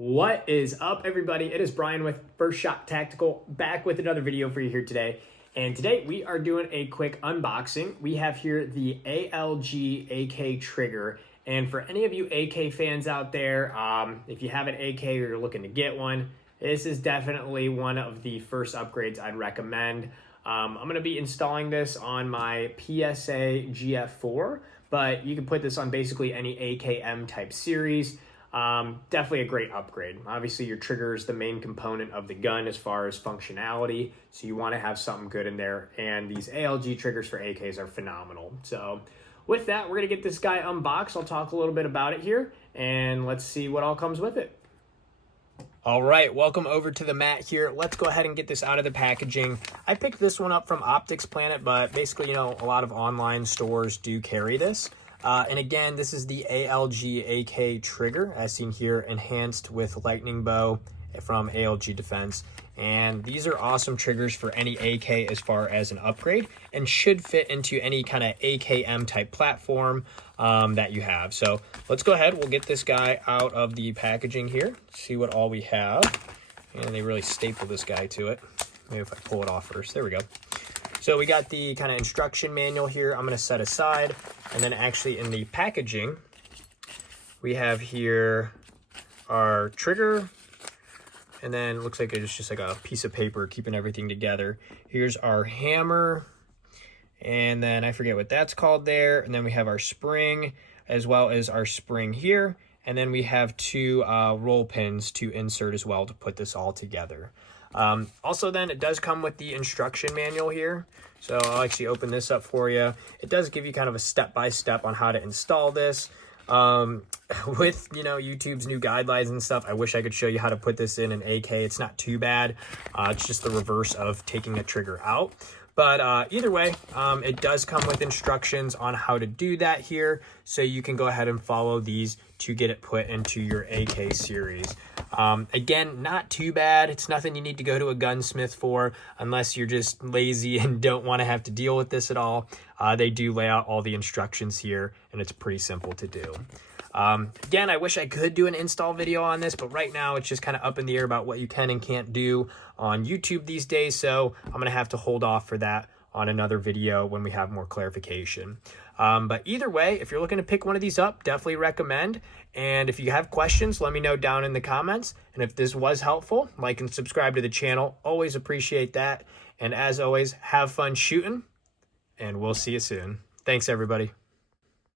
What is up, everybody? It is Brian with First Shot Tactical, back with another video for you here today. And today we are doing a quick unboxing. We have here the ALG AK Trigger. And for any of you AK fans out there, if you have an AK or you're looking to get one, this is definitely one of the first upgrades I'd recommend. I'm going to be installing this on my PSA GF4, but you can put this on basically any AKM type series. Definitely a great upgrade. Obviously, your trigger is the main component of the gun as far as functionality, so you want to have something good in there, and these ALG triggers for AKs are phenomenal. So with that, we're going to get this guy unboxed. I'll talk a little bit about it here, and let's see what all comes with it. All right, welcome over to the mat here. Let's go ahead and get this out of the packaging. I picked this one up from Optics Planet, but basically, you know, a lot of online stores do carry this. And again, this is the ALG AK Trigger, as seen here, enhanced with lightning bow from ALG Defense. And these are awesome triggers for any AK as far as an upgrade, and should fit into any kind of AKM type platform that you have. So let's go ahead, we'll get this guy out of the packaging here, see what all we have. And they really staple this guy to it. Maybe if I pull it off first, there we go. So we got the kind of instruction manual here I'm going to set aside, and then actually in the packaging we have here our trigger, and then it looks like it's just like a piece of paper keeping everything together. Here's our hammer, and then I forget what that's called there, and then we have our spring as well as our spring here, and then we have two roll pins to insert as well to put this all together. Also then, it does come with the instruction manual here, so I'll actually open this up for you. It does give you kind of a step-by-step on how to install this. With, you know, YouTube's new guidelines and stuff, I wish I could show you how to put this in an AK. It's not too bad. It's just the reverse of taking a trigger out. But either way, it does come with instructions on how to do that here, so you can go ahead and follow these to get it put into your AK series. Again, not too bad. It's nothing you need to go to a gunsmith for unless you're just lazy and don't want to have to deal with this at all. They do lay out all the instructions here, and it's pretty simple to do. Again, I wish I could do an install video on this, but right now it's just kind of up in the air about what you can and can't do on YouTube these days, so I'm going to have to hold off for that on another video when we have more clarification. But either way, if you're looking to pick one of these up, definitely recommend. And if you have questions, let me know down in the comments. And if this was helpful, like and subscribe to the channel. Always appreciate that. And as always, have fun shooting, and we'll see you soon. Thanks, everybody.